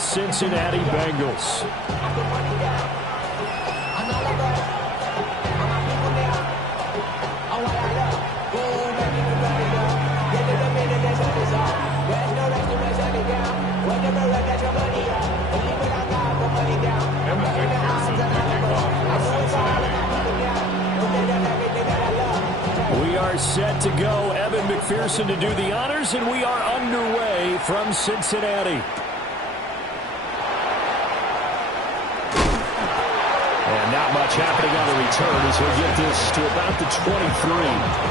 the Cincinnati Bengals. We are set to go. Evan McPherson to do the honors, and we are underway from Cincinnati. And not much happening on the return as he'll get this to about the 23.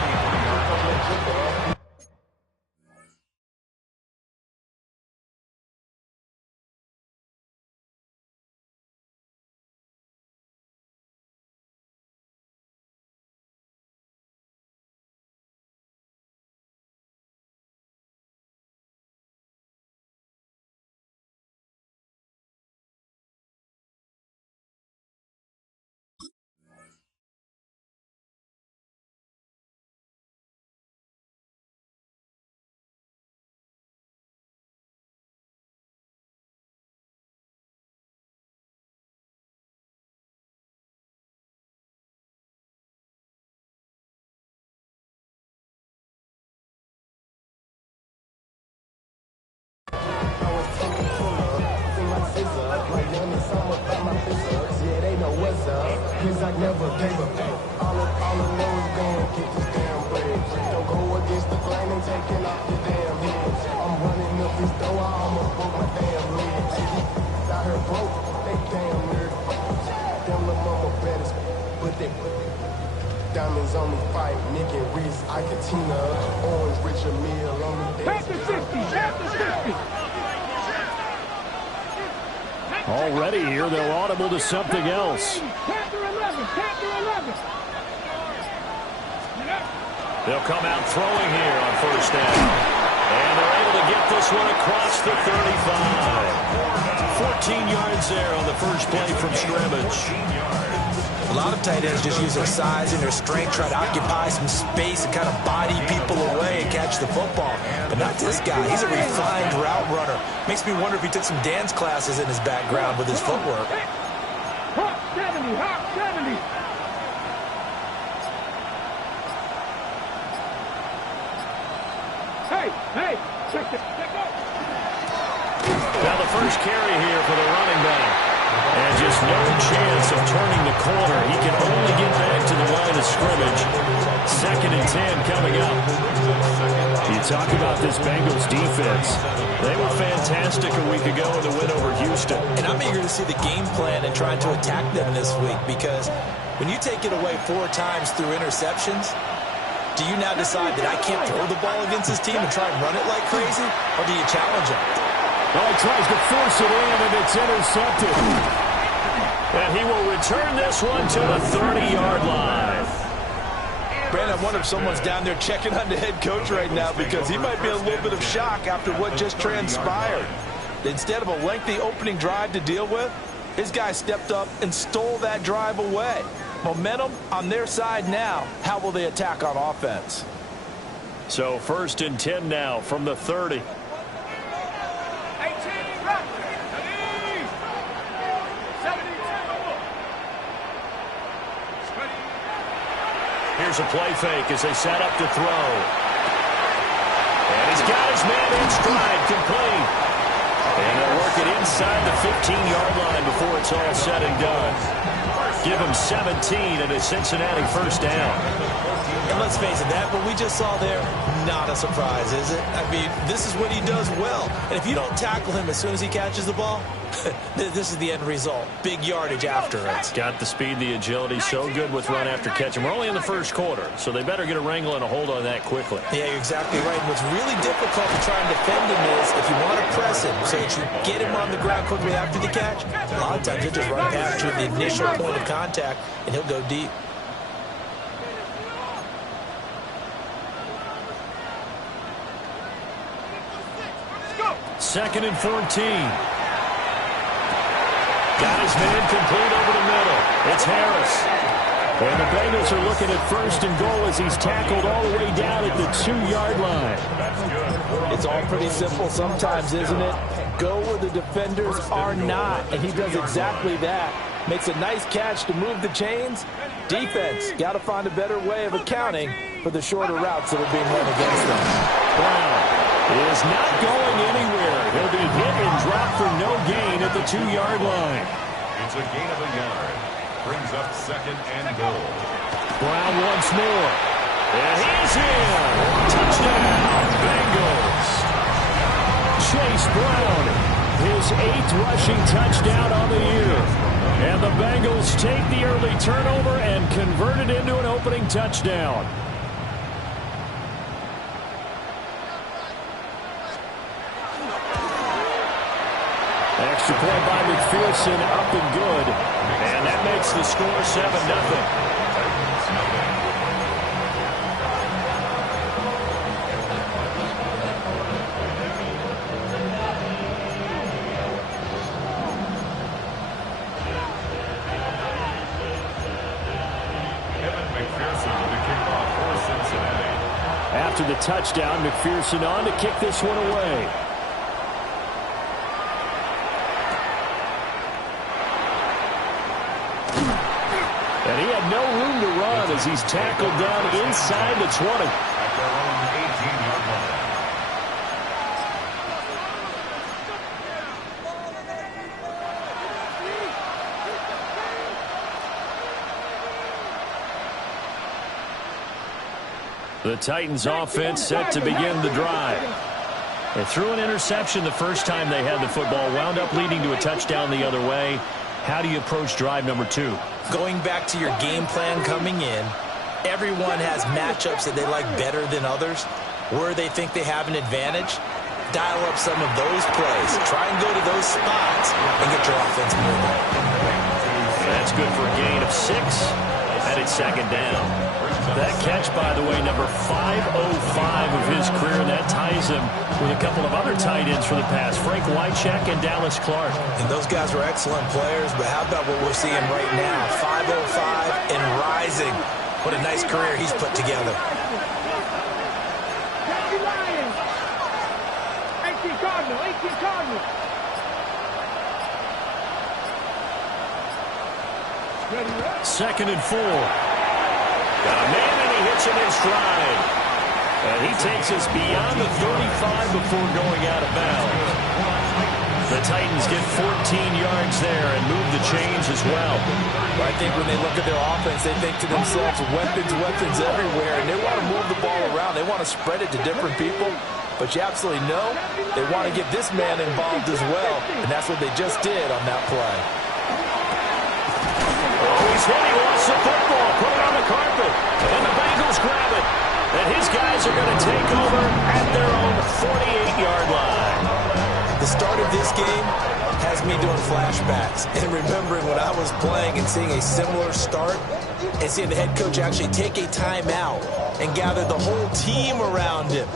Cause I never gave up. All I know is gon' get this damn bread. Don't go against the grain and taking off your damn head. I'm running up this door, I almost broke my damn leg. Out here broke, they damn weird. Them little mama better, but they diamonds on me fight. Nick and Reese, Ikatina, Orange, Richard Mill on me. Panther 50, Panther 50. Already here, they're audible to something else. Panther 11, Panther 11. They'll come out throwing here on first down. And they're able to get this one across the 35. 14 yards there on the first play from scrimmage. A lot of tight ends just use their size and their strength, try to occupy some space and kind of body people away and catch the football. But not this guy. He's a refined route runner. Makes me wonder if he took some dance classes in his background with his footwork. Hawk 70, Hawk 70. Hey, check it. Now the first carry here for the running back. And just no chance of turning the corner. He can only get back to the line of scrimmage. 2nd and 10 coming up. You talk about this Bengals defense. They were fantastic a week ago in the win over Houston. And I'm eager to see the game plan and trying to attack them this week, because when you take it away 4 times through interceptions, do you now decide that I can't throw the ball against this team and try and run it like crazy? Or do you challenge them? Well, he tries to force it in, and it's intercepted. And he will return this one to the 30-yard line. Brandon, I wonder if someone's down there checking on the head coach right now, because he might be in a little bit of shock after what just transpired. Instead of a lengthy opening drive to deal with, his guy stepped up and stole that drive away. Momentum on their side now. How will they attack on offense? So 1st and 10 now from the 30. Here's a play fake as they set up to throw. And he's got his man in stride, complete. And they'll work it inside the 15-yard line before it's all said and done. Give him 17 and a Cincinnati first down. And let's face it, that what we just saw there, not a surprise, is it? I mean, this is what he does well. And if you don't tackle him as soon as he catches the ball, this is the end result. Big yardage after it. Got the speed, the agility, so good with run after catch. And we're only in the first quarter, so they better get a wrangle and a hold on that quickly. Yeah, you're exactly right. And what's really difficult to try and defend him is if you want to press him so that you get him on the ground quickly after the catch, a lot of times he'll just run past you at the initial point of contact, and he'll go deep. Second and 14. Got his man complete over the middle. It's Harris. And the Bengals are looking at first and goal as he's tackled all the way down at the 2-yard line. It's all pretty simple sometimes, isn't it? Go where the defenders are not, and he does exactly that. Makes a nice catch to move the chains. Defense, got to find a better way of accounting for the shorter routes that are being run against them. Brown is not going anywhere. He'll be hit and dropped for no gain at the 2-yard line. It's a gain of a yard. Brings up second and goal. Brown once more. And he's in. Touchdown, Bengals. Chase Brown, his 8th rushing touchdown on the year. And the Bengals take the early turnover and convert it into an opening touchdown. Extra point by McPherson, up and good. And that makes the score 7-0. After the touchdown, McPherson on to kick this one away. And he had no room to run as he's tackled down inside the 20. At their own 18-yard line. The Titans offense set to begin the drive. They threw an interception the first time they had the football, wound up leading to a touchdown the other way. How do you approach drive number 2? Going back to your game plan coming in, everyone has matchups that they like better than others. Where they think they have an advantage, dial up some of those plays. Try and go to those spots and get your offense moving. That's good for a gain of 6. And it's second down. That catch, by the way, number 505 of his career, and that ties him with a couple of other tight ends for the past, Frank Wycheck and Dallas Clark. And those guys are excellent players, but how about what we're seeing right now? 505 and rising. What a nice career he's put together. 18 Cardinal, 18 Cardinal. Second and 4. Got a man, and he hits him in stride. And he takes us beyond the 35 before going out of bounds. The Titans get 14 yards there and move the chains as well. I think when they look at their offense, they think to themselves, weapons, weapons everywhere, and they want to move the ball around. They want to spread it to different people. But you absolutely know they want to get this man involved as well, and that's what they just did on that play. He's hit. He lost the football. Put it on the carpet. And the Bengals grab it. And his guys are going to take over at their own 48-yard line. The start of this game has me doing flashbacks and remembering when I was playing and seeing a similar start and seeing the head coach actually take a timeout and gather the whole team around him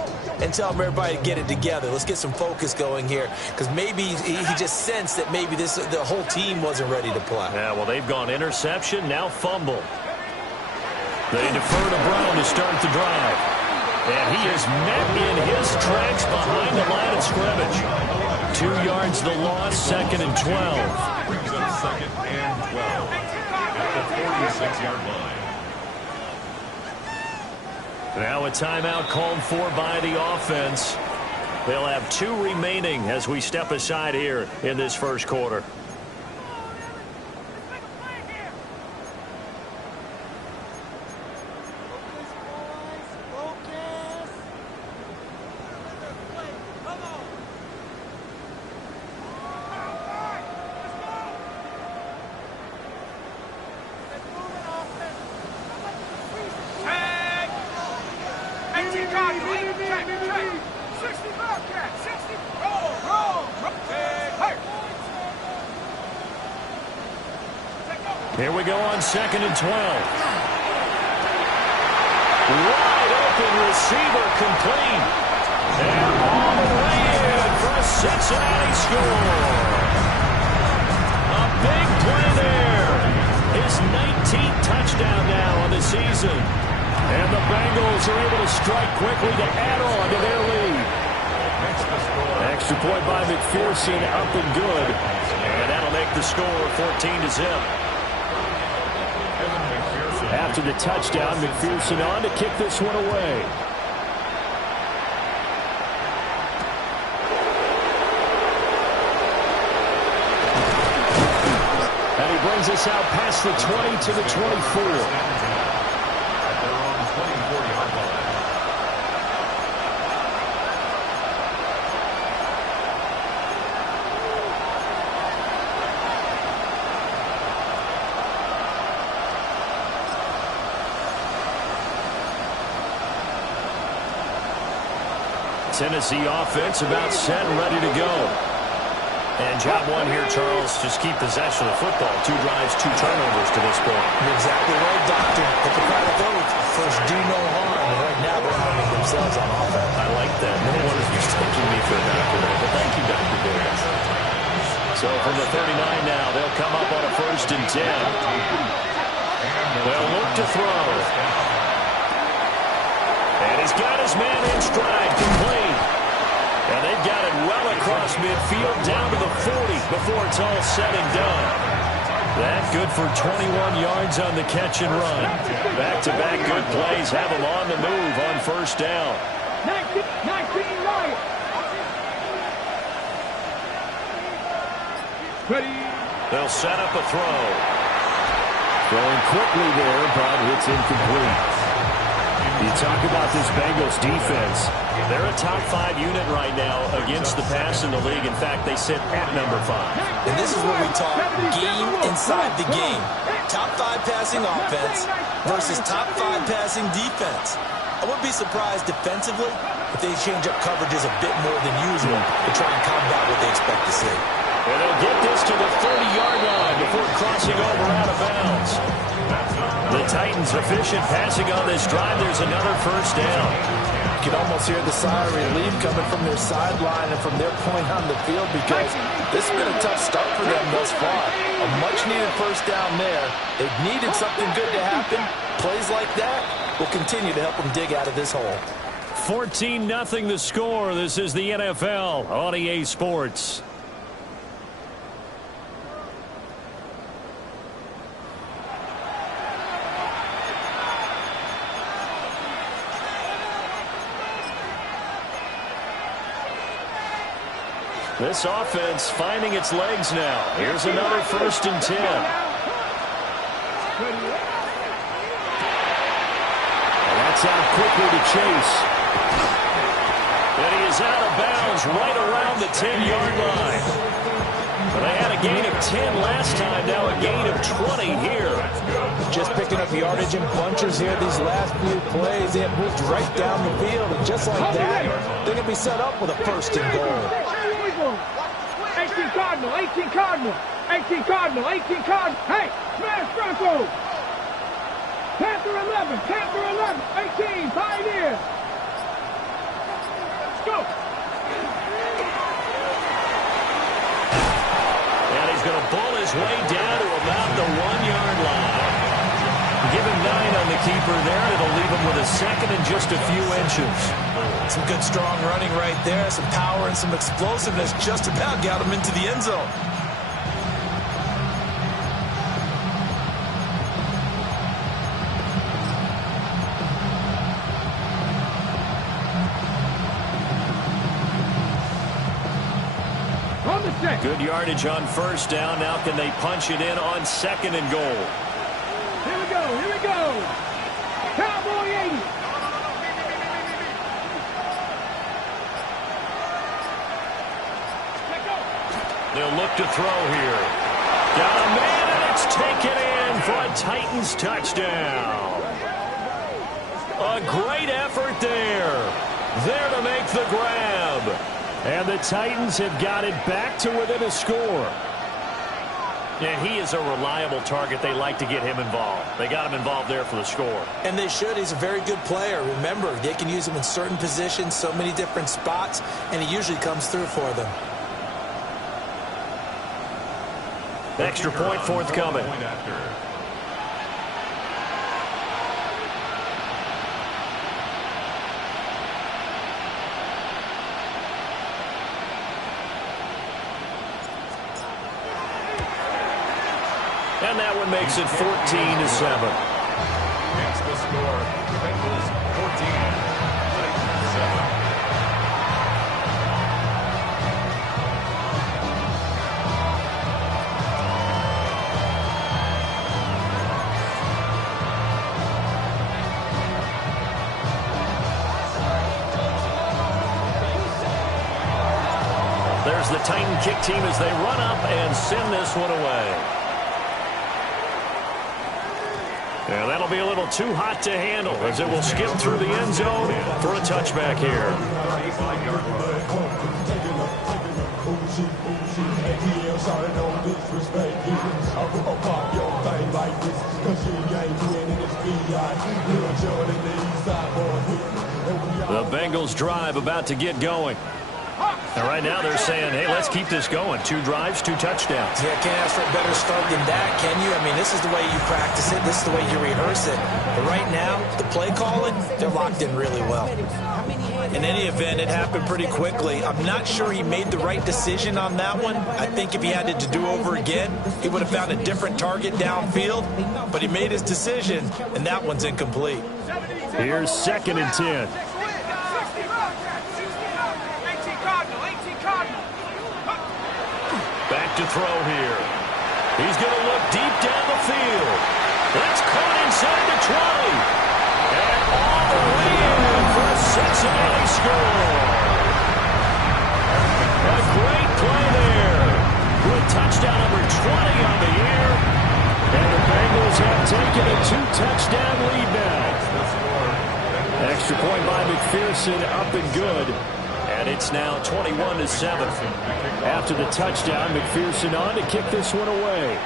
and tell him everybody to get it together. Let's get some focus going here, because maybe he just sensed that maybe the whole team wasn't ready to play. Yeah, well, they've gone interception, now fumble. They defer to Brown to start the drive. And he is met in his tracks behind the line of scrimmage. 2 yards the loss, second and 12. Brings up second and 12 at the 46-yard line. Now a timeout called for by the offense. They'll have 2 remaining as we step aside here in this first quarter. Here we go on second and 12. Wide open receiver complete. And all the way in for a Cincinnati score. A big play there. His 19th touchdown now. Bengals are able to strike quickly to add on to their lead. Extra point by McPherson, up and good. And that'll make the score 14-0. After the touchdown, McPherson on to kick this one away. And he brings us out past the 20 to the 24. Tennessee offense about set and ready to go. And job one here, Charles, just keep possession of the football. 2 drives, 2 turnovers to this point. You're exactly right, Doctor. Hit the crowd of those. First, do no harm. And right now, they're harming themselves on offense. I like that. No one is mistaking me for a doctor there. But thank you, Dr. Davis. So from the 39 now, they'll come up on a 1st and 10. They'll look to throw. And he's got his man in stride, complete. And they've got it well across midfield, down to the 40 before it's all said and done. That good for 21 yards on the catch and run. Back-to-back good plays have them on the move on 1st down. 19 right. Ready. They'll set up a throw. Throwing quickly there, but it's incomplete. You talk about this Bengals defense. They're a top 5 unit right now against the pass in the league. In fact, they sit at number 5. And this is what we talk game inside the game. Top 5 passing offense versus top 5 passing defense. I wouldn't be surprised defensively if they change up coverages a bit more than usual to try and combat what they expect to see. And they'll get this to the 30-yard line before crossing over out of bounds. The Titans efficient passing on this drive. There's another 1st down. You can almost hear the sigh of relief coming from their sideline and from their point on the field because this has been a tough start for them thus far. A much-needed 1st down there. They've needed something good to happen. Plays like that will continue to help them dig out of this hole. 14-0 the score. This is the NFL on EA Sports. This offense finding its legs now. Here's another 1st and 10. And that's out quickly to Chase. And he is out of bounds right around the 10-yard line. They had a gain of 10 last time, now a gain of 20 here. Just picking up yardage in bunches here these last few plays. They have moved right down the field, and just like that, they're going to be set up with a 1st and goal. 18 Cardinal, 18 Cardinal, 18 Cardinal, 18 Cardinal. Hey, smash Bronco. Panther 11, 18, Pioneer. Let's go. And he's going to bull his way down to about the 1-yard line. Give him 9 on the keeper there, and it'll leave him with a 2nd and just a few inches. Some good strong running right there. Some power and some explosiveness just about got him into the end zone. Good yardage on 1st down. Now can they punch it in on 2nd and goal? Here we go. Cowboy 80. They'll look to throw here. Got a man, and it's taken in for a Titans touchdown. A great effort there. There to make the grab. And the Titans have got it back to within a score. And he is a reliable target. They like to get him involved. They got him involved there for the score. And they should. He's a very good player. Remember, they can use him in certain positions, so many different spots, and he usually comes through for them. Extra point forthcoming. And that one makes it 14-7. Hence the score. Bengals 14, Titans 7. There's the Titan kick team as they run up and send this one away. Yeah, that'll be a little too hot to handle as it will skip through the end zone for a touchback here. The Bengals drive about to get going. And right now they're saying, hey, let's keep this going. 2 drives, 2 touchdowns. Yeah, can't ask for a better start than that, can you? I mean, this is the way you practice it. This is the way you rehearse it. But right now, the play calling, they're locked in really well. In any event, it happened pretty quickly. I'm not sure he made the right decision on that one. I think if he had it to do over again, he would have found a different target downfield. But he made his decision, and that one's incomplete. Here's 2nd and 10. Back to throw here. He's going to look deep down the field. That's caught inside the 20. And all the way in for a Cincinnati score. A great play there. With touchdown number 20 on the year. And the Bengals have taken a 2-touchdown lead now. Extra point by McPherson, up and good. And it's now 21-7. After the touchdown, McPherson on to kick this one away.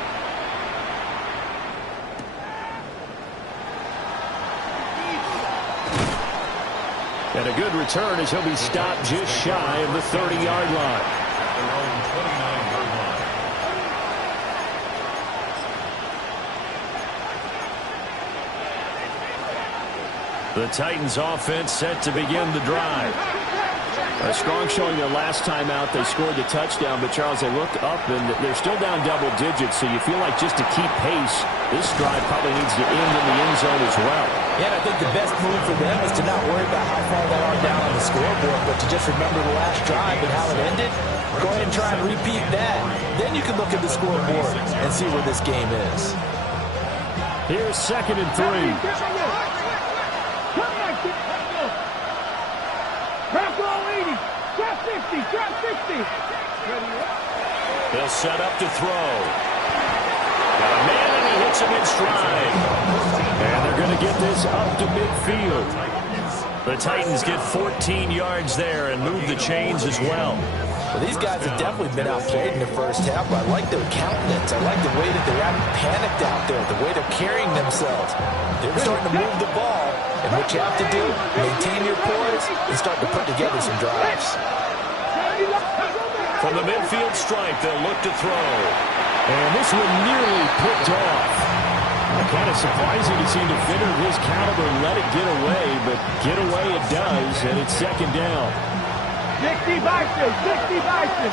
And a good return as he'll be stopped just shy of the 30-yard line. At their own 29-yard line. The Titans offense set to begin the drive. A strong showing their last time out. They scored the touchdown, but Charles, they look up and they're still down double digits, so you feel like just to keep pace, this drive probably needs to end in the end zone as well. Yeah, and I think the best move for them is to not worry about how far they are down on the scoreboard, but to just remember the last drive and how it ended. Go ahead and try and repeat that. Then you can look at the scoreboard and see where this game is. Here's 2nd and 3. Drop 50, drop 50. They'll set up to throw. Got a man and he hits him in stride. And they're going to get this up to midfield. The Titans get 14 yards there and move the chains as well. Well, these guys have definitely been outplayed in the first half, but I like their countenance. I like the way that they're acting panicked out there, the way they're carrying themselves. They're starting to move the ball, and what you have to do, maintain your poise and start to put together some drives. From the midfield stripe, they'll look to throw. And this one nearly picked off. Kind of surprising to see a defender of his caliber let it get away, but get away it does, and it's 2nd down. 60 Bison, 60 Bison.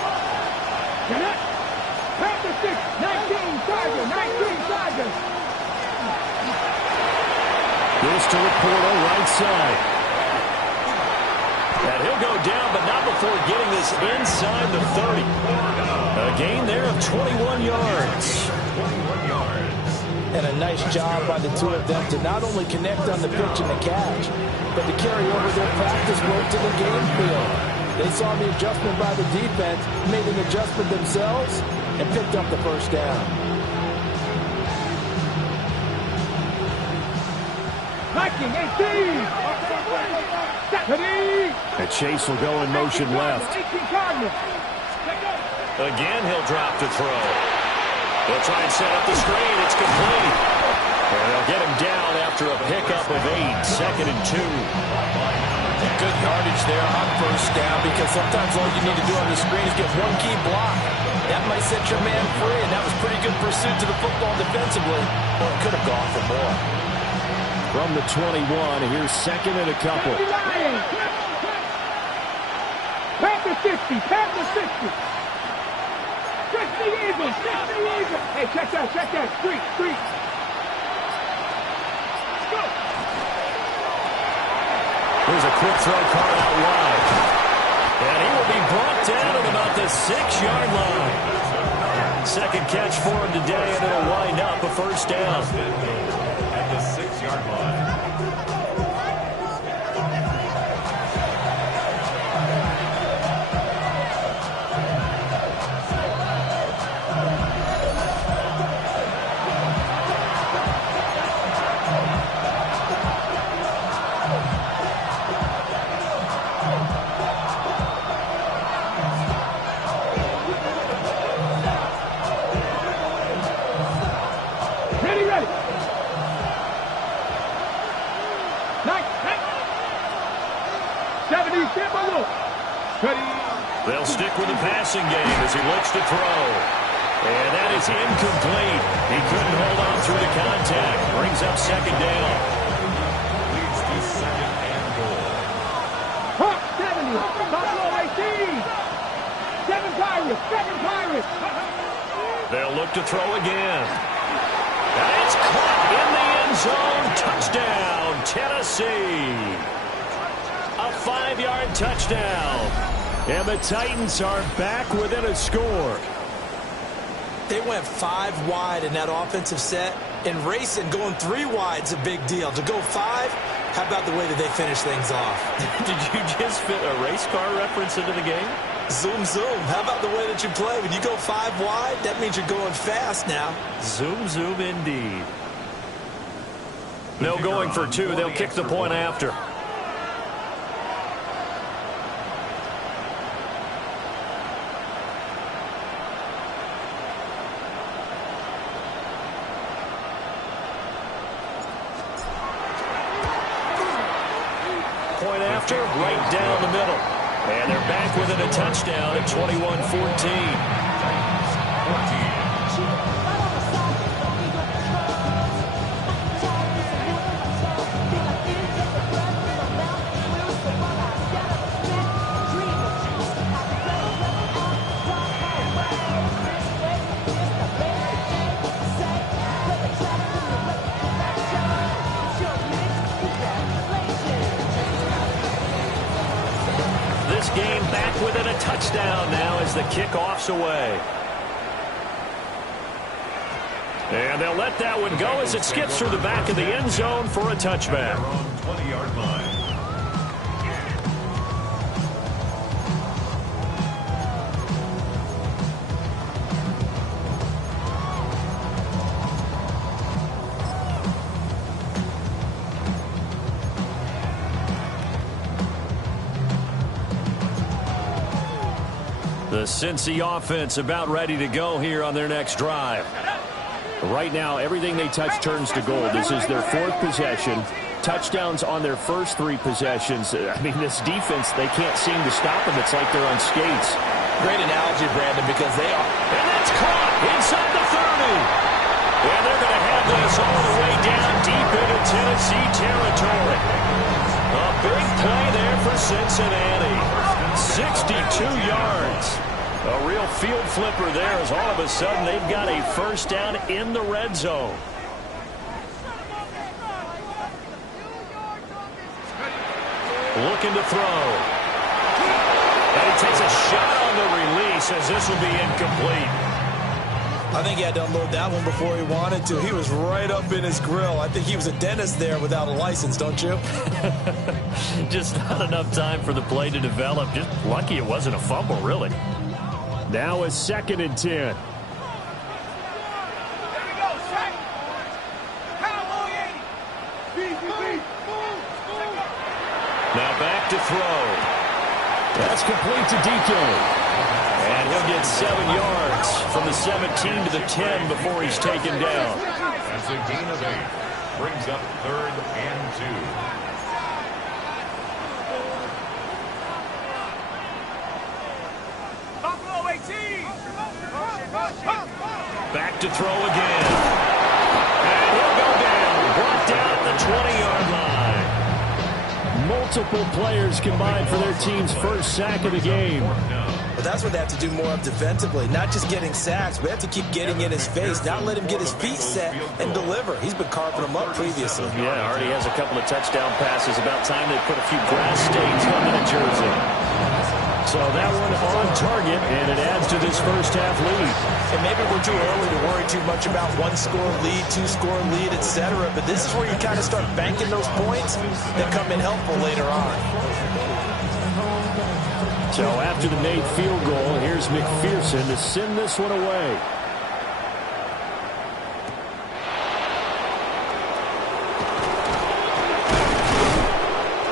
Panther 6, 19 Tiger, 19 Tiger. Goes to Laporta, right side. And he'll go down, but not before getting this inside the 30. A gain there of 21 yards. And a nice job by the two of them to not only connect on the pitch and the catch, but to carry over their practice work to the game field. They saw the adjustment by the defense, made an adjustment themselves, and picked up the first down. Viking 18. And Chase will go in motion left. 18 Cardinals. Again, he'll drop to throw. They'll try and set up the screen. It's complete. And they'll get him down after a pickup of 8. 2nd and 2. Good yardage there on first down, because sometimes all you need to do on the screen is get one key block. That might set your man free, and that was pretty good pursuit to the football defensively, or it could have gone for more. From the 21, here's 2nd and a couple. Panther 60, Panther 60. 50, the eagle. Hey, check that. Street. Let's go. Here's a quick throw caught out wide. And he will be brought down at about the 6-yard line. Second catch for him today, and it'll wind up a first down. At the 6-yard line. Ready. Nice. 70, Timberwolves. Ready. They'll stick with the passing game as he looks to throw. And that is incomplete. He couldn't hold on through the contact. Brings up second down. Leads to second and goal. Hawk 70. Buffalo 18. 7 Pirates. They'll look to throw again. And it's caught in the end zone. Touchdown, Tennessee. A 5-yard touchdown. And the Titans are back within a score. They went 5 wide in that offensive set, and racing going 3 wide's a big deal. To go 5, how about the way that they finish things off? Did you just fit a race car reference into the game? Zoom. How about the way that you play? When you go 5 wide, that means you're going fast now. Zoom indeed. No going for 2. They'll kick the point after. Point after, right down the middle. And they're back within a touchdown at 21-14. Game back within a touchdown now as the kickoff's away. And they'll let that one go as it skips through the back of the end zone for a touchback. 20-yard line. The Cincy offense about ready to go here on their next drive. Right now, everything they touch turns to gold. This is their 4th possession. Touchdowns on their first 3 possessions. I mean, this defense, they can't seem to stop them. It's like they're on skates. Great analogy, Brandon, because they are. And that's caught inside the 30. And they're going to have this all the way down deep into Tennessee territory. A big play there for Cincinnati. 62 yards. A real field flipper there as all of a sudden they've got a first down in the red zone. Looking to throw. And he takes a shot on the release as this will be incomplete. I think he had to unload that one before he wanted to. He was right up in his grill. I think he was a dentist there without a license, don't you? Just not enough time for the play to develop. Just lucky it wasn't a fumble, really. Now a 2nd and 10. Now back to throw. That's complete to DK. And he'll get 7 yards from the 17 to the 10 before he's taken down. That's a gain of 8. Brings up 3rd and 2. Back to throw again. And he'll go down. Brought down at the 20-yard line. Multiple players combined for their team's first sack of the game. But that's what they have to do more of defensively. Not just getting sacks, but they have to keep getting in his face, not let him get his feet set and deliver. He's been carving them up previously. Yeah, already has a couple of touchdown passes. About time they put a few grass stains on that jersey. So that one on target, and it adds to this first-half lead. And maybe we're too early to worry too much about one-score lead, two-score lead, etc. But this is where you kind of start banking those points that come in helpful later on. So after the made field goal, here's McPherson to send this one away.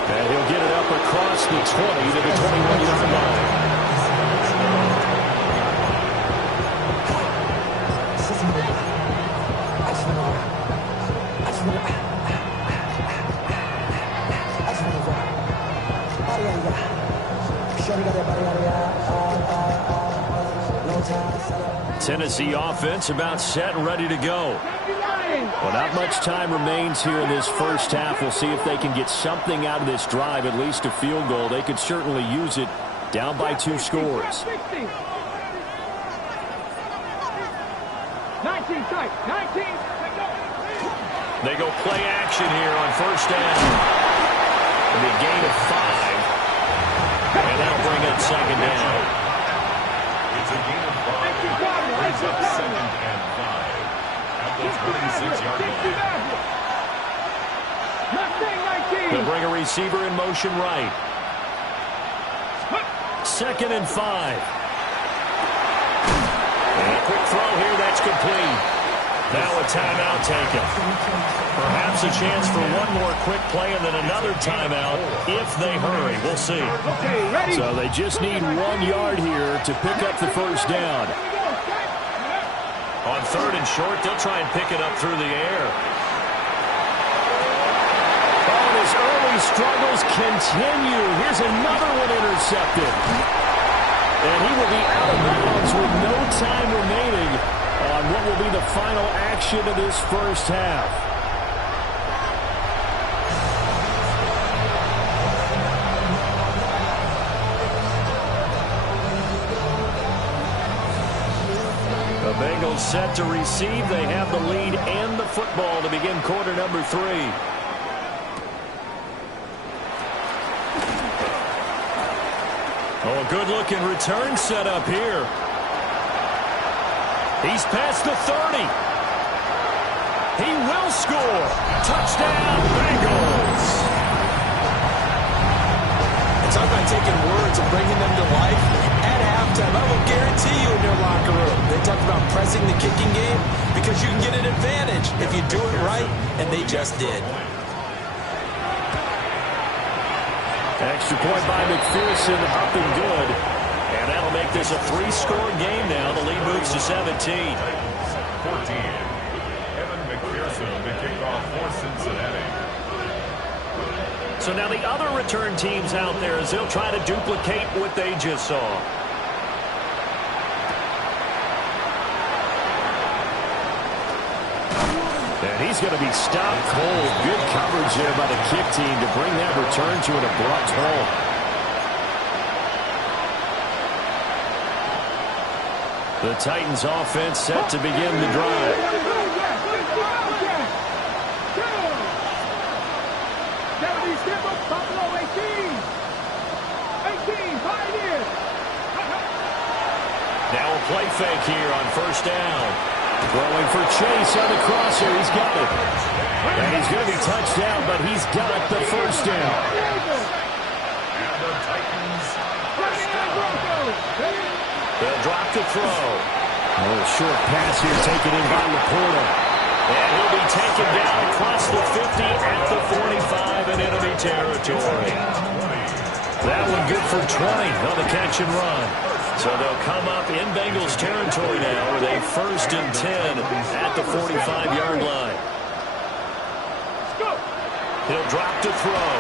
And he'll get it up across the 20 to the 21-yard line. Tennessee offense about set and ready to go. Well, not much time remains here in this first half. We'll see if they can get something out of this drive, at least a field goal. They could certainly use it down by 2 scores. 19 tight, 19. They go play action here on first down. It'll be a gain of 5. And that'll bring up second down. It's a gain of 5. Brings up second and 5. At the 26-yard line. They'll bring a receiver in motion right. Second and 5. And a quick throw here, that's complete. Now a timeout taken. Perhaps a chance for one more quick play and then another timeout if they hurry. We'll see. So they just need 1 yard here to pick up the first down. On third and short, they'll try and pick it up through the air. Oh, his early struggles continue. Here's another one intercepted. And he will be out of bounds with no time remaining on what will be the final action of this first half. The Bengals set to receive. They have the lead and the football to begin quarter number 3. Oh, a good-looking return set up here. He's past the 30. He will score. Touchdown, Bengals. Talk about taking words and bringing them to life. At halftime, I will guarantee you in their locker room, they talk about pressing the kicking game because you can get an advantage if you do it right, and they just did. Extra point by McPherson, up and good. And that'll make this a 3-score game now. The lead moves to 17. 14. Evan McPherson, the kickoff for Cincinnati. So now the other return teams out there as they'll try to duplicate what they just saw. And he's going to be stopped cold. Good coverage there by the kick team to bring that return to an abrupt halt. The Titans offense set to begin the drive. Now a play fake here on first down. Throwing for Chase on the crosser. He's got it. And he's going to be touched down, but he's got the first down. And the Titans first down. They'll drop the throw. A short pass here taken in by Laporta. And he'll be taken down across the 50 at the 45 in enemy territory. That one good for 20 on the catch and run. So they'll come up in Bengals territory now with a 1st and 10 at the 45-yard line. He'll drop to throw.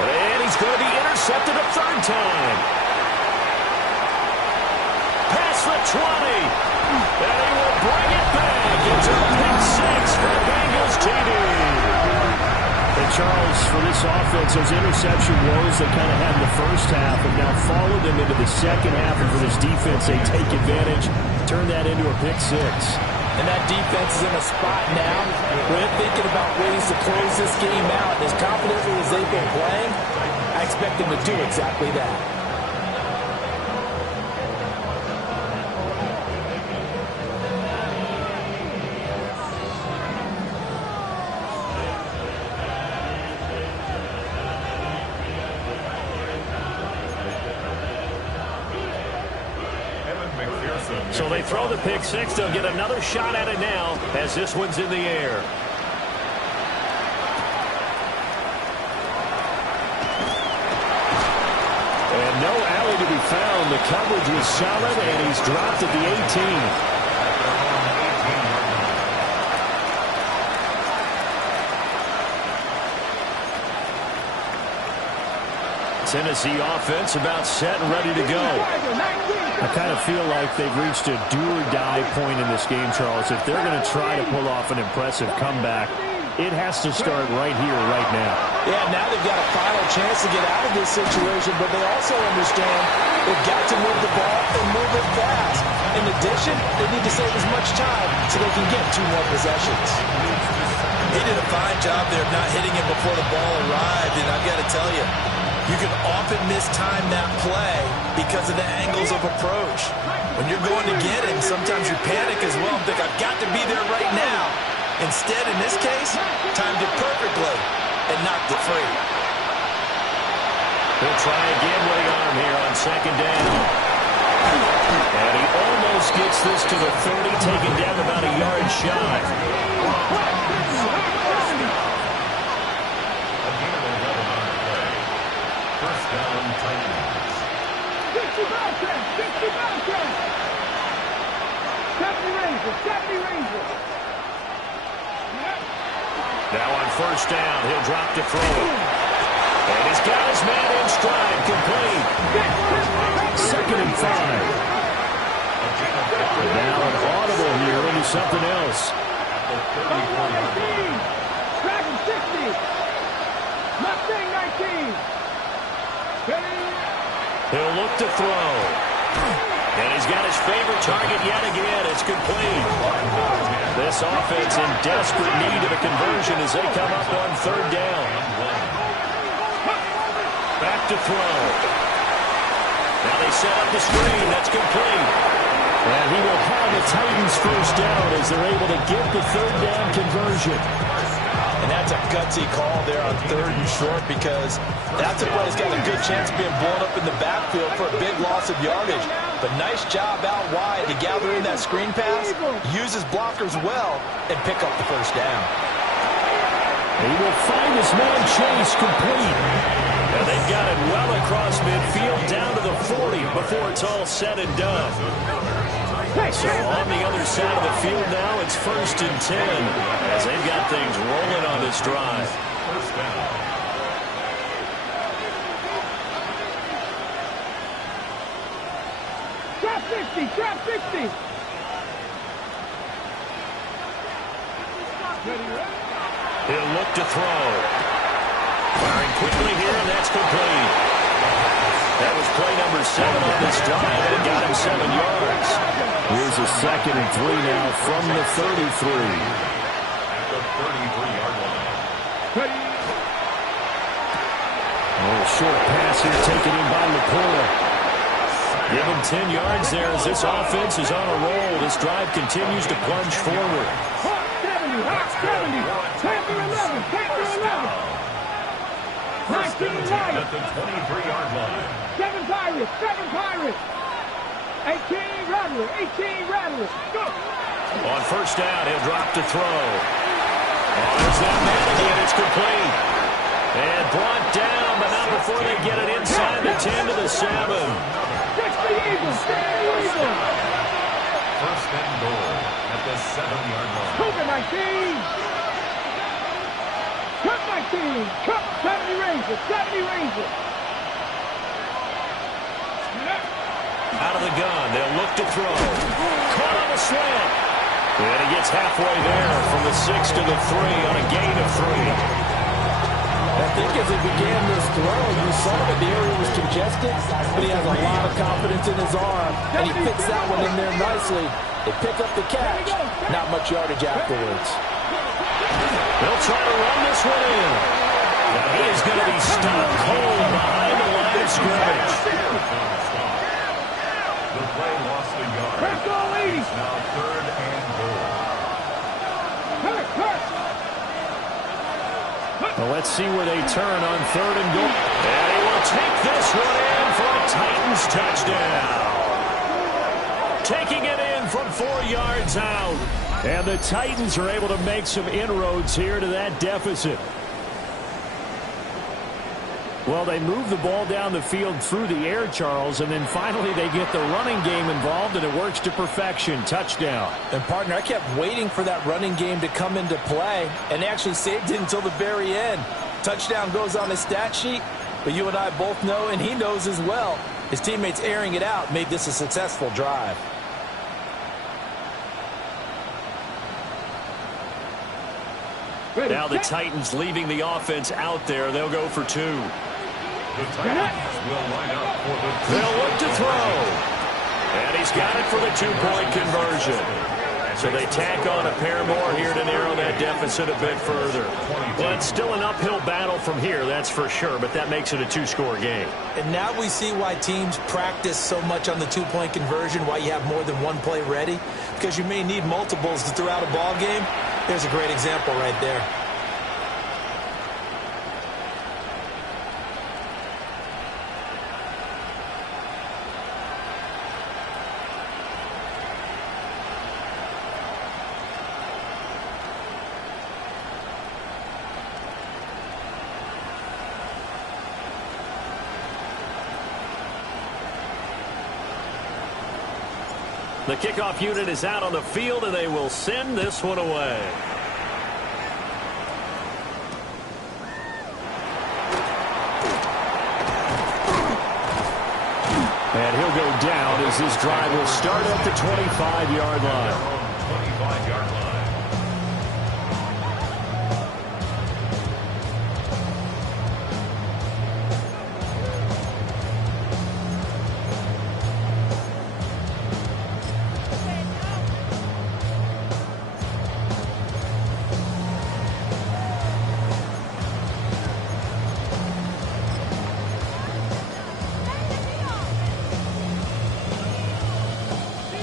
And he's going to be intercepted a 3rd time. Past the 20. And he will bring it back. It's a pick 6 for Bengals TD. The Charles, for this offense, those interception woes they kind of had in the first half have now followed them into the second half, and for this defense, they take advantage, turn that into a pick six. And that defense is in a spot now where they're thinking about ways to close this game out. As confidently as they've been playing, I expect them to do exactly that. So they throw the pick six. They'll get another shot at it now as this one's in the air. And no alley to be found. The coverage was solid, and he's dropped at the 18. Tennessee offense about set and ready to go. I kind of feel like they've reached a do-or-die point in this game, Charles. If they're going to try to pull off an impressive comeback, it has to start right here, right now. Yeah, now they've got a final chance to get out of this situation, but they also understand they've got to move the ball and move it fast. In addition, they need to save as much time so they can get 2 more possessions. He did a fine job there of not hitting him before the ball arrived, and I've got to tell you, you can often mistime that play because of the angles of approach. When you're going to get him, sometimes you panic as well and think, I've got to be there right now. Instead, in this case, timed it perfectly and knocked it free. He'll try again with the arm here on second down. And he almost gets this to the 30, taken down about a yard shy. First down, Titans. 50 Bobcats. 70 Rangers. Now on first down, he'll drop to throw it. And he's got his man in stride, complete. Second and 5. Now an audible here into something else. Dragon 60. Mustang 19. He'll look to throw. And he's got his favorite target yet again. It's complete. This offense in desperate need of a conversion as they come up on third down. Back to throw. Now they set up the screen. That's complete. And he will have the Titans first down as they're able to get the third down conversion. And that's a gutsy call there on third and short because that's a play that's got a good chance of being blown up in the backfield for a big loss of yardage. But nice job out wide to gather in that screen pass, use his blockers well, and pick up the first down. He will find his man Chase complete. And they've got it well across midfield down to the 40 before it's all said and done. So on the other side of the field now, it's first and 10 as they've got things rolling on this drive. First down. Trap 60. He'll look to throw. Firing quickly here, and that's complete. That was play number 7 on this drive, and it got him 7 yards. Here's a second and 3 now from the 33. At the 33-yard line. Oh, short pass here taken in by LaCour. Give him 10 yards there as this offense is on a roll. This drive continues to plunge forward. 70. Panther 11. 19 Lions. At the 23-yard line. 7 Pirates. 18 Rattlers. Go. On first down, he'll drop to throw. Oh, there's that man again. It's complete. And brought down, but not before they get it inside the 10 to the 7. That's the Eagles. First and goal at the 7-yard line. Cougar 19. Cup 19. Cup 70 Rangers. Out of the gun, they'll look to throw. Caught on a slant. And he gets halfway there from the 6 to the 3 on a gain of 3. I think as he began this throw, you saw that the area was congested, but he has a lot of confidence in his arm, and he fits that one in there nicely. They pick up the catch. Not much yardage afterwards. They'll try to run this one in. Now he is going to be stopped cold behind the line of scrimmage. The play lost a yard. It's now 3rd and goal. Well, let's see where they turn on 3rd and goal. And he will take this one in for a Titans touchdown. Taking it in from 4 yards out. And the Titans are able to make some inroads here to that deficit. Well, they move the ball down the field through the air, Charles, and then finally they get the running game involved, and it works to perfection. Touchdown. And, partner, I kept waiting for that running game to come into play, and they actually saved it until the very end. Touchdown goes on his stat sheet, but you and I both know, and he knows as well, his teammates airing it out made this a successful drive. Now the Titans leaving the offense out there. They'll go for 2. The Titans will line up for the They'll look to throw. And he's got it for the 2-point conversion. So they tack on a pair more here to narrow that deficit a bit further. Well, it's still an uphill battle from here, that's for sure, but that makes it a 2-score game. And now we see why teams practice so much on the 2-point conversion, why you have more than one play ready, because you may need multiples to throw out a ball game. Here's a great example right there. The kickoff unit is out on the field, and they will send this one away. And he'll go down as this drive will start at the 25-yard line. 25-yard line.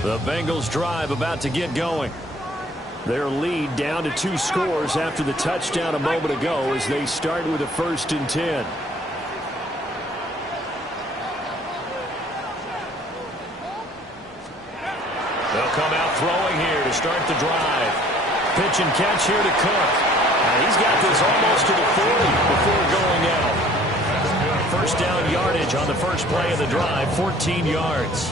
The Bengals drive about to get going. Their lead down to 2 scores after the touchdown a moment ago as they start with a 1st and 10. They'll come out throwing here to start the drive. Pitch and catch here to Cook. And he's got this almost to the 40 before going out. 1st down yardage on the first play of the drive, 14 yards.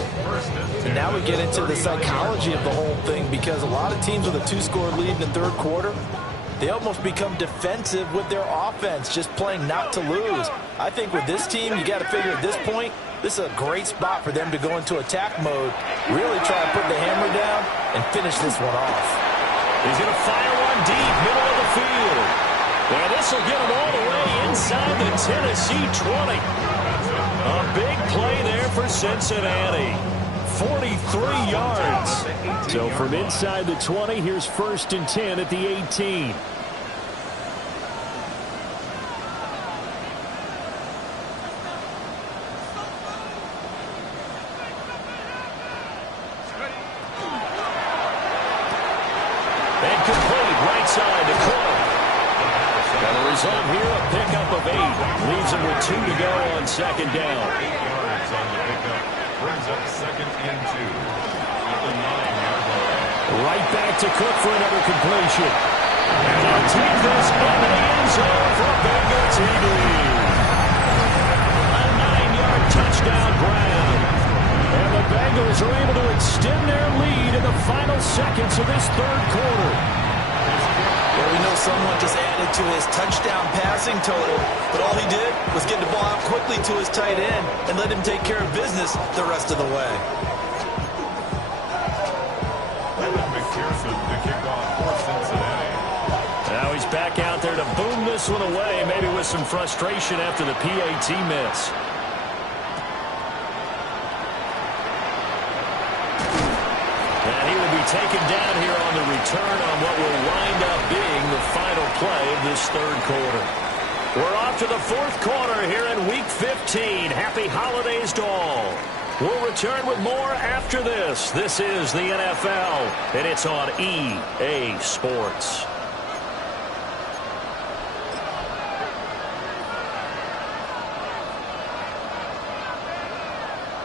And now we get into the psychology of the whole thing, because a lot of teams with a 2-score lead in the 3rd quarter, they almost become defensive with their offense, just playing not to lose. I think with this team, you got to figure at this point, this is a great spot for them to go into attack mode, really try to put the hammer down and finish this one off. He's going to fire one deep, middle of the field. And this will get him all the way inside the Tennessee 20. A big play there for Cincinnati. 43 yards. So from inside the 20, here's 1st and 10 at the 18. And complete right side to Cook. And the result here, a pickup of 8. Leaves him with 2 to go on 2nd down. 8 yards on the pickup. Brings up 2nd and 2 at the 9-yard line. Right back to Cook for another completion. And he'll take this into the end zone for a Bengal TD. A 9-yard touchdown grab. And the Bengals are able to extend their lead in the final seconds of this 3rd quarter. Well, we know someone just added to his touchdown passing total, but all he did was get the ball out quickly to his tight end and let him take care of business the rest of the way. Evan McPherson to kick off for Cincinnati. Now he's back out there to boom this one away, maybe with some frustration after the PAT miss. And he will be taken down here on the return on what will wind up being the final play of this third quarter. We're off to the fourth quarter here in Week 15. Happy holidays to all. We'll return with more after this. This is the NFL, and it's on EA Sports.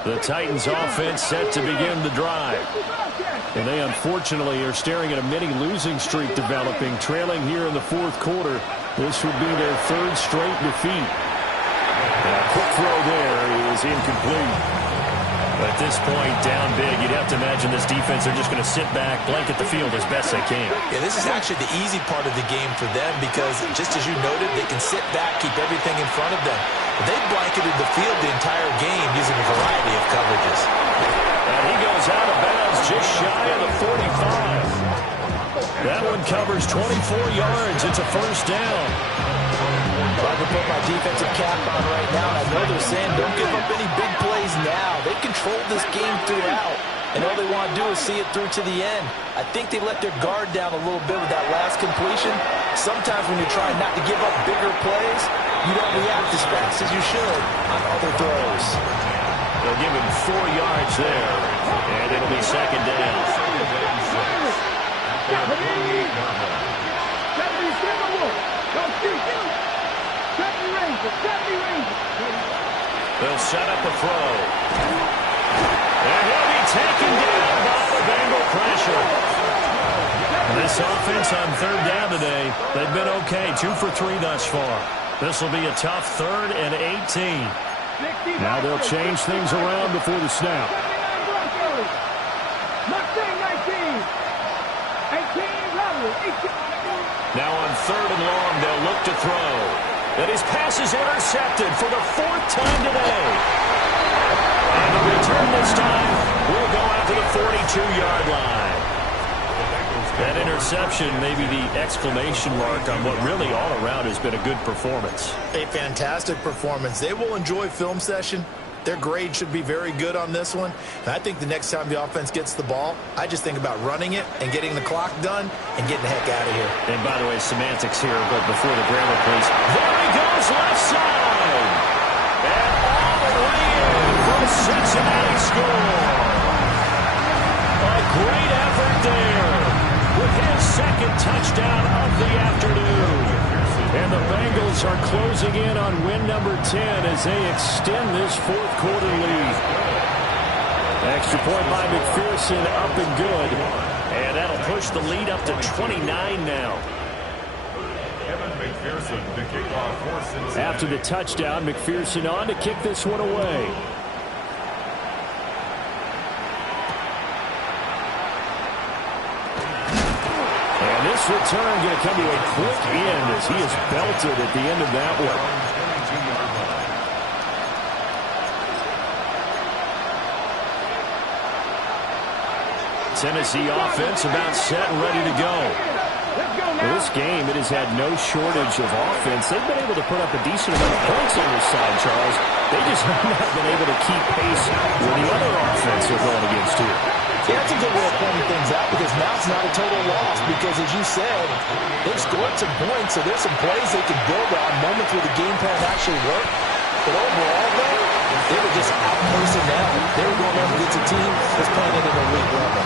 The Titans offense set to begin the drive. And they unfortunately are staring at a mini losing streak developing, trailing here in the fourth quarter. This would be their third straight defeat. And a quick throw there is incomplete. At this point, down big, you'd have to imagine this defense are just going to sit back, blanket the field as best they can. Yeah, this is actually the easy part of the game for them because, just as you noted, they can sit back, keep everything in front of them. But they blanketed the field the entire game using a variety of coverages. And he goes out of bounds just shy of the 45. That one covers 24 yards. It's a first down. If I can put my defensive cap on right now, and I know they're saying don't give up any big plays now. They controlled this game throughout, and all they want to do is see it through to the end. I think they let their guard down a little bit with that last completion. Sometimes when you're trying not to give up bigger plays, you don't react as fast as you should on other throws. They'll give him 4 yards there, and it'll be second down. They'll set up a throw. And he'll be taken down by the Bengal pressure. This offense on third down today, they've been okay. 2 for 3 thus far. This will be a tough 3rd and 18. Now they'll change things around before the snap. Now on 3rd and long, they'll look to throw. And his pass is intercepted for the 4th time today. And the return this time will go out to the 42-yard line. That interception may be the exclamation mark on what really all around has been a good performance. A fantastic performance. They will enjoy film session. Their grade should be very good on this one. And I think the next time the offense gets the ball, I just think about running it and getting the clock done and getting the heck out of here. And by the way, semantics here, but before the grammar, please. There he goes, left side. And all the way in for a Cincinnati score. A great effort there with his second touchdown of the afternoon. And the Bengals are closing in on win number 10 as they extend this fourth quarter lead. Extra point by McPherson, up and good. And that'll push the lead up to 29 now. Kevin McPherson to kick off for Cincinnati. After the touchdown, McPherson on to kick this one away. This return going to come to a quick end as he is belted at the end of that one. Tennessee offense about set and ready to go. This game, it has had no shortage of offense. They've been able to put up a decent amount of points on this side, Charles. They just have not been able to keep pace with the other offense they're going against here. Yeah, that's a good way of pointing things out because now it's not a total loss because, as you said, they've scored some points, so there's some plays they can build on, moments where the game plan actually worked. But overall, though, they were just out-personnel. They were going up against a team that's playing at an elite level.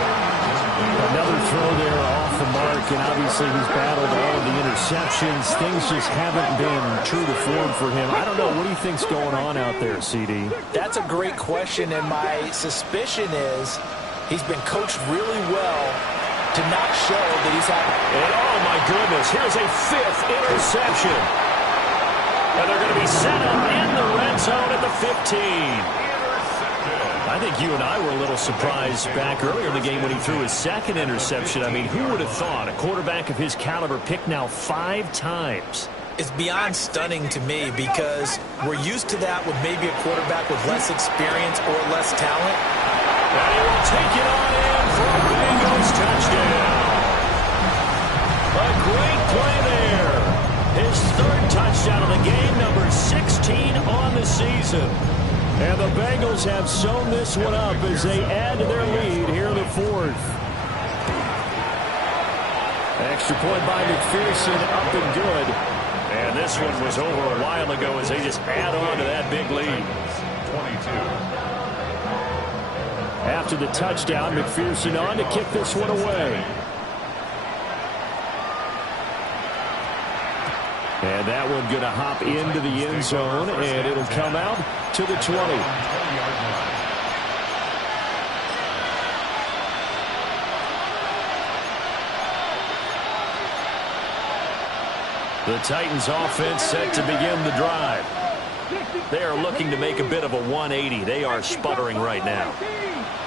Another throw there off the mark, and obviously he's battled all of the interceptions. Things just haven't been true to form for him. I don't know. What do you think's going on out there, CD? That's a great question, and my suspicion is he's been coached really well to not show that he's had. And oh my goodness, here's a 5th interception. And they're going to be set up in the red zone at the 15. I think you and I were a little surprised back earlier in the game when he threw his 2nd interception. I mean, who would have thought a quarterback of his caliber picked now 5 times? It's beyond stunning to me because we're used to that with maybe a quarterback with less experience or less talent. And he will take it on in for a Bengals touchdown. A great play there season. And the Bengals have sewn this one up as they add to their lead here in the fourth. Extra point by McPherson, up and good. And this one was over a while ago as they just add on to that big lead. 22. After the touchdown, McPherson on to kick this one away. And that one going to hop into the end zone, and it'll come out to the 20. The Titans offense set to begin the drive. They are looking to make a bit of a 180. They are sputtering right now.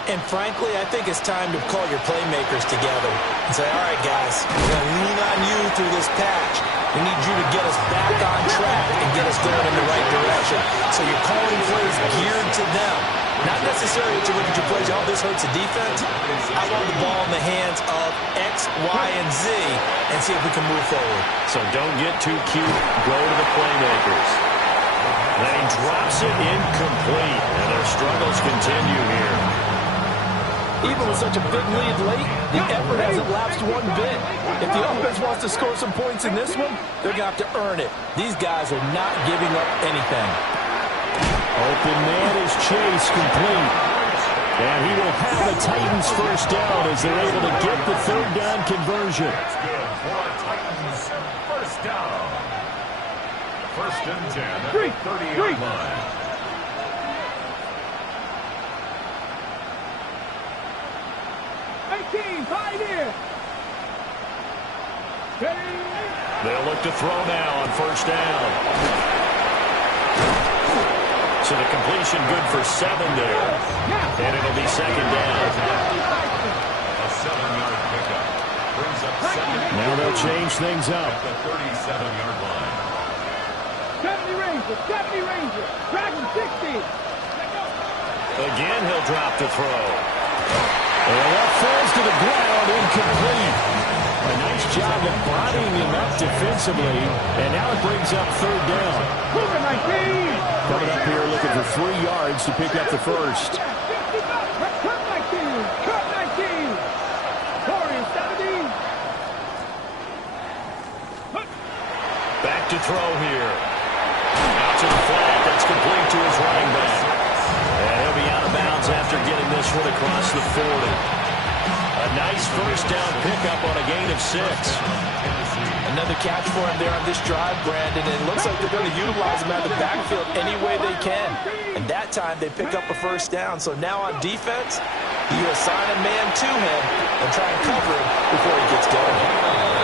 And frankly, I think it's time to call your playmakers together and say, all right, guys, we're going to lean on you through this patch. We need you to get us back on track and get us going in the right direction. So you're calling plays geared to them. Not necessarily to look at your plays, oh, this hurts the defense. I want the ball in the hands of X, Y, and Z and see if we can move forward. So don't get too cute. Go to the playmakers. Then he drops it incomplete, and their struggles continue here. Even with such a big lead late, the effort hasn't lapsed one bit. If the offense wants to score some points in this one, they're going to have to earn it. These guys are not giving up anything. Open man is Chase, complete. And he will have the Titans first down as they're able to get the third down conversion. That's good for a Titans first down. First and 10 at the 30-yard line. They'll look to throw now on first down. So the completion good for 7 there. And it'll be second down. A 7-yard pickup. Brings up second. Now they'll change things up. At the 37-yard line. 70 Rangers, Dragon 60. Again, he'll drop the throw. And that falls to the ground, incomplete. A nice job of bodying him up defensively, and now it brings up third down. Coming up here looking for 3 yards to pick up the first. Back to throw here. Out to the flat, that's complete to his running back. And he'll be out of bounds after getting this one across the 40. A nice first down pickup on a gain of 6. Another catch for him there on this drive, Brandon. And it looks like they're going to utilize him out of the backfield any way they can. And that time they pick up a first down. So now on defense, you assign a man to him and try and cover him before he gets going.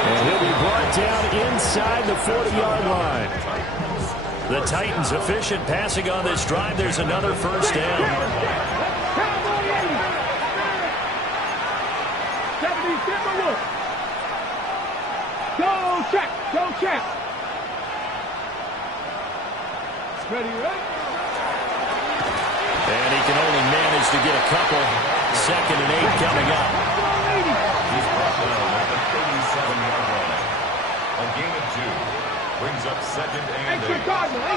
And he'll be brought down inside the 40-yard line. The Titans efficient passing on this drive. There's another first down. 70, look. Go check. Ready, right? And he can only manage to get a couple. Second and 8 coming up. He's brought down at the 37-yard line. A gain of 2. Brings up second and 8. 18 Cardinal. 19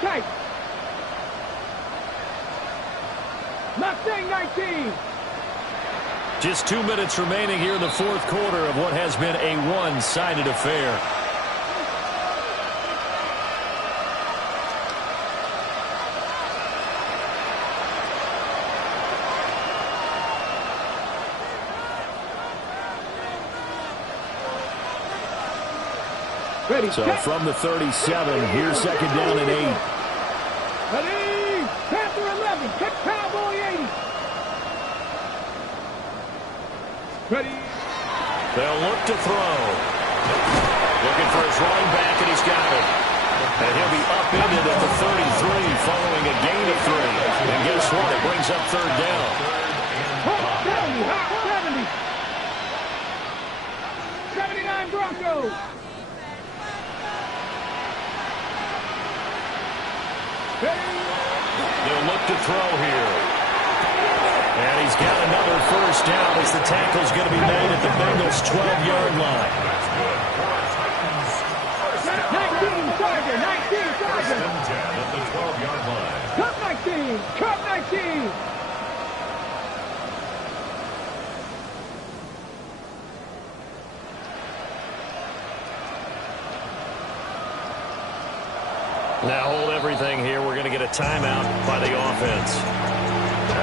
tight. Mustang 19. Just 2 minutes remaining here in the fourth quarter of what has been a one-sided affair. Ready, So from the 37, here's second down and 8. Ready, Panther 11, kick Cowboy 80. Ready. They'll look to throw. Looking for his running back, and he's got it. And he'll be upended at the 33 following a gain of 3. And guess what? It brings up third down. 79 Broncos. They'll look to throw here. And he's got another first down as the tackle's going to be made at the Bengals' 12-yard line. timeout by the offense.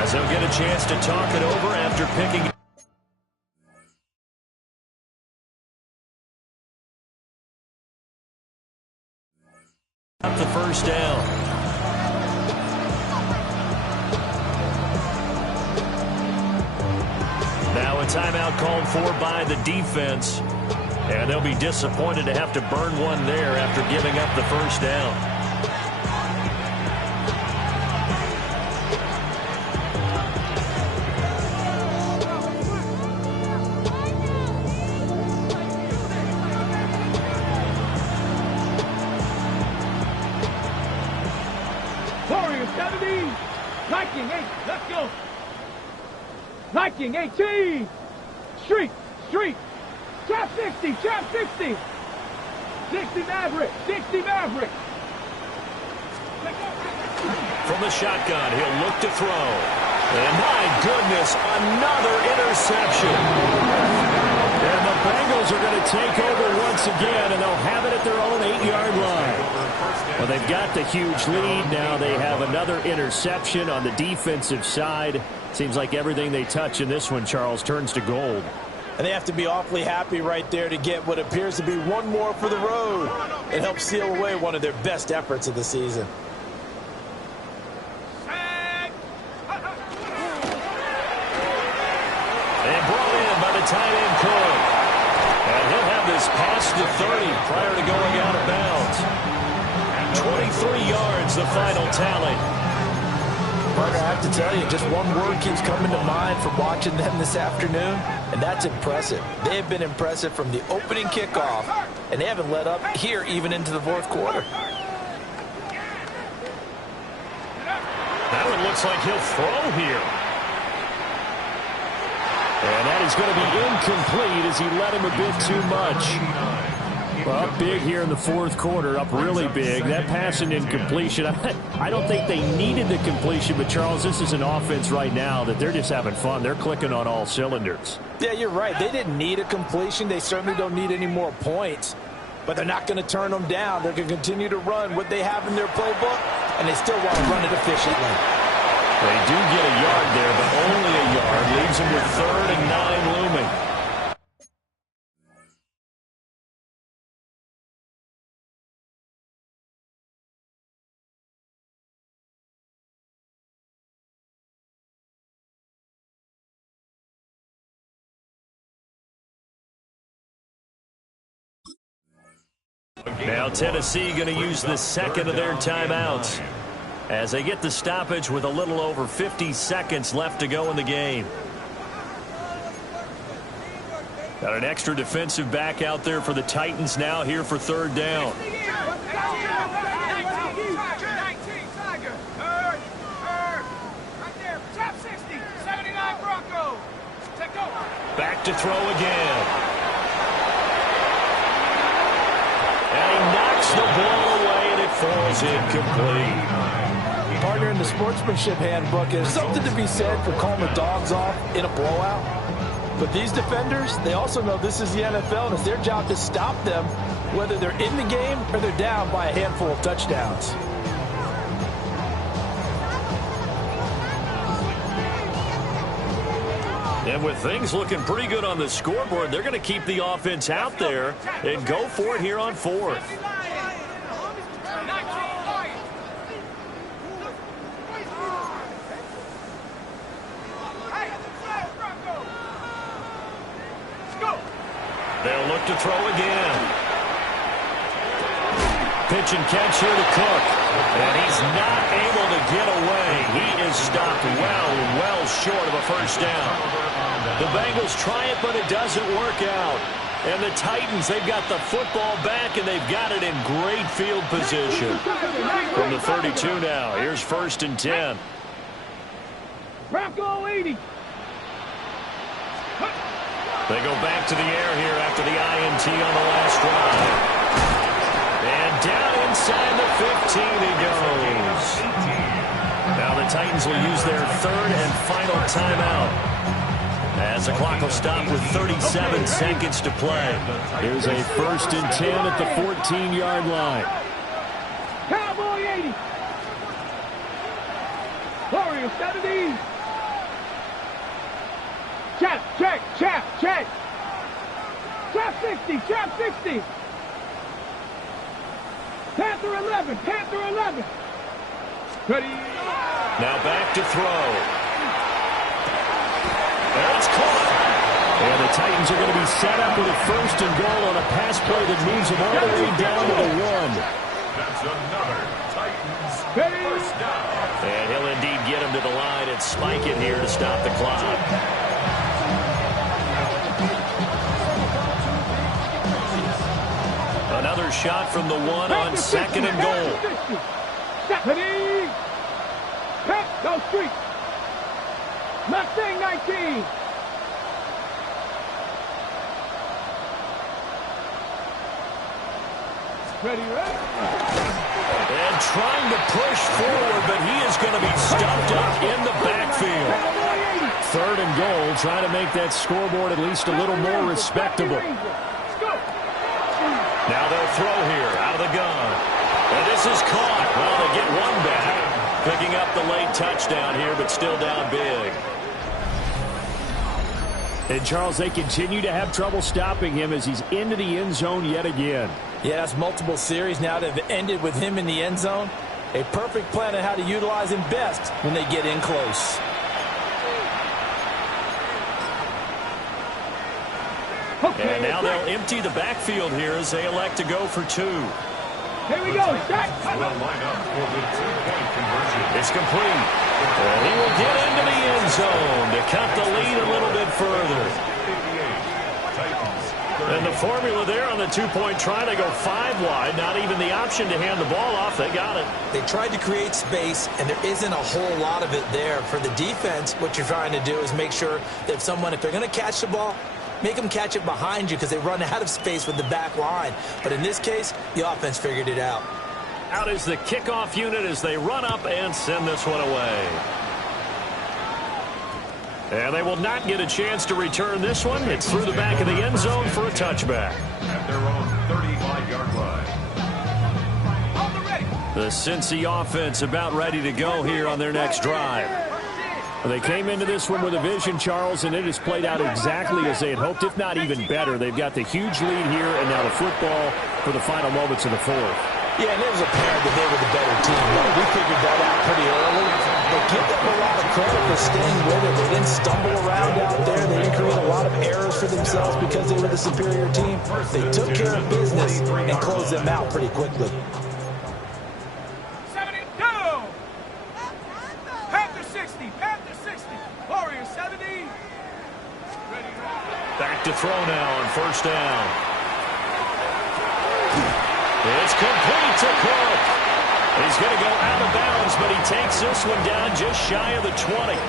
As they'll get a chance to talk it over after picking up the first down. Now a timeout called for by the defense. And they'll be disappointed to have to burn one there after giving up the first down. Warriors 70. Viking 8. Let's go. Viking 18. Street. Street. Trap 60. Trap 60. 60 Maverick. 60 Maverick. From the shotgun, he'll look to throw. And my goodness, another interception. And the Bengals are going to take over once again, and they'll have it at their own 8-yard line. Well, they've got the huge lead. Now they have another interception on the defensive side. Seems like everything they touch in this one, Charles, turns to gold. And they have to be awfully happy right there to get what appears to be one more for the road. It helps seal away one of their best efforts of the season. And brought in by the tight end Cook. And he'll have this past the 30 prior to going out of bounds. 23 yards, the final tally. Parker, I have to tell you, just one word keeps coming to mind from watching them this afternoon, and that's impressive. They have been impressive from the opening kickoff, and they haven't let up here even into the fourth quarter. That one looks like he'll throw here. And that is going to be incomplete as he let him a bit too much. Well, up big here in the fourth quarter, up really big. That pass and incompletion, I don't think they needed the completion, but Charles, this is an offense right now that they're just having fun. They're clicking on all cylinders. Yeah, you're right. They didn't need a completion. They certainly don't need any more points, but they're not going to turn them down. They're going to continue to run what they have in their playbook, and they still want to run it efficiently. They do get a yard there, but only a yard. Leaves them with 3rd and 9 looming. Now Tennessee going to use the second of their timeouts as they get the stoppage with a little over 50 seconds left to go in the game. Got an extra defensive back out there for the Titans now here for 3rd down. Back to throw again. And he knocks the ball away, and it falls incomplete. Partner, in the sportsmanship handbook, there's something to be said for calling the dogs off in a blowout. But these defenders, they also know this is the NFL, and it's their job to stop them, whether they're in the game or they're down by a handful of touchdowns. And with things looking pretty good on the scoreboard, they're going to keep the offense out there and go for it here on 4th. They'll look to throw again. Pitch and catch here to Cook. And he's not able to get away. He is stopped well short of a first down. The Bengals try it, but it doesn't work out. And the Titans, they've got the football back, and they've got it in great field position. From the 32 now, here's 1st and 10. Bronco 80. They go back to the air here after the INT on the last drive. And down inside the 15 he goes. Now the Titans will use their 3rd and final timeout, as the clock will stop with 37 seconds to play. Here's a 1st and 10 at the 14-yard line. Cowboy 80. Warriors 70. Chap, check, chap, check. Chap 60, chap 60. Panther 11, Panther 11. Ready. Now back to throw. And it's caught. And the Titans are going to be set up with a 1st and goal on a pass play that moves them all the way down to the 1. That's another Titans Ready. first down. And he'll indeed get him to the line and spike it here to stop the clock. Another shot from the 1 on 2nd and goal. Ready. Pep, go street. Mustang 19. Ready, ready. And trying to push forward, but he is going to be stumped up in the backfield. 3rd and goal, trying to make that scoreboard at least a little more respectable. Now they'll throw here, out of the gun. And this is caught. Well, they get one back. Picking up the late touchdown here, but still down big. And, Charles, they continue to have trouble stopping him as he's into the end zone yet again. Yeah, that's multiple series now that have ended with him in the end zone. A perfect plan on how to utilize him best when they get in close. And now they'll empty the backfield here as they elect to go for 2. Here we go. Start. Will line up for the 2-point conversion. It's complete. And he will get into the end zone to cut the lead a little bit further. 58. Titans. And the formula there on the 2-point try to go 5 wide. Not even the option to hand the ball off. They got it. They tried to create space, and there isn't a whole lot of it there. For the defense, what you're trying to do is make sure that if they're going to catch the ball, make them catch it behind you because they run out of space with the back line. But in this case, the offense figured it out. Out is the kickoff unit as they run up and send this one away. And they will not get a chance to return this one. It's through the back of the end zone for a touchback. At their own 35-yard line. The Cincy offense about ready to go here on their next drive. They came into this one with a vision, Charles, and it has played out exactly as they had hoped, if not even better. They've got the huge lead here, and now the football for the final moments of the 4th. Yeah, and it was apparent that they were the better team. Right? We figured that out pretty early. But give them a lot of credit for staying with it. They didn't stumble around out there. They didn't create a lot of errors for themselves because they were the superior team. They took care of business and closed them out pretty quickly. 72. Panther 60. Panther 60. Warriors 70. Ready. Back to throw now on 1st down. It's complete to Cook. He's going to go out of bounds, but he takes this one down just shy of the 20.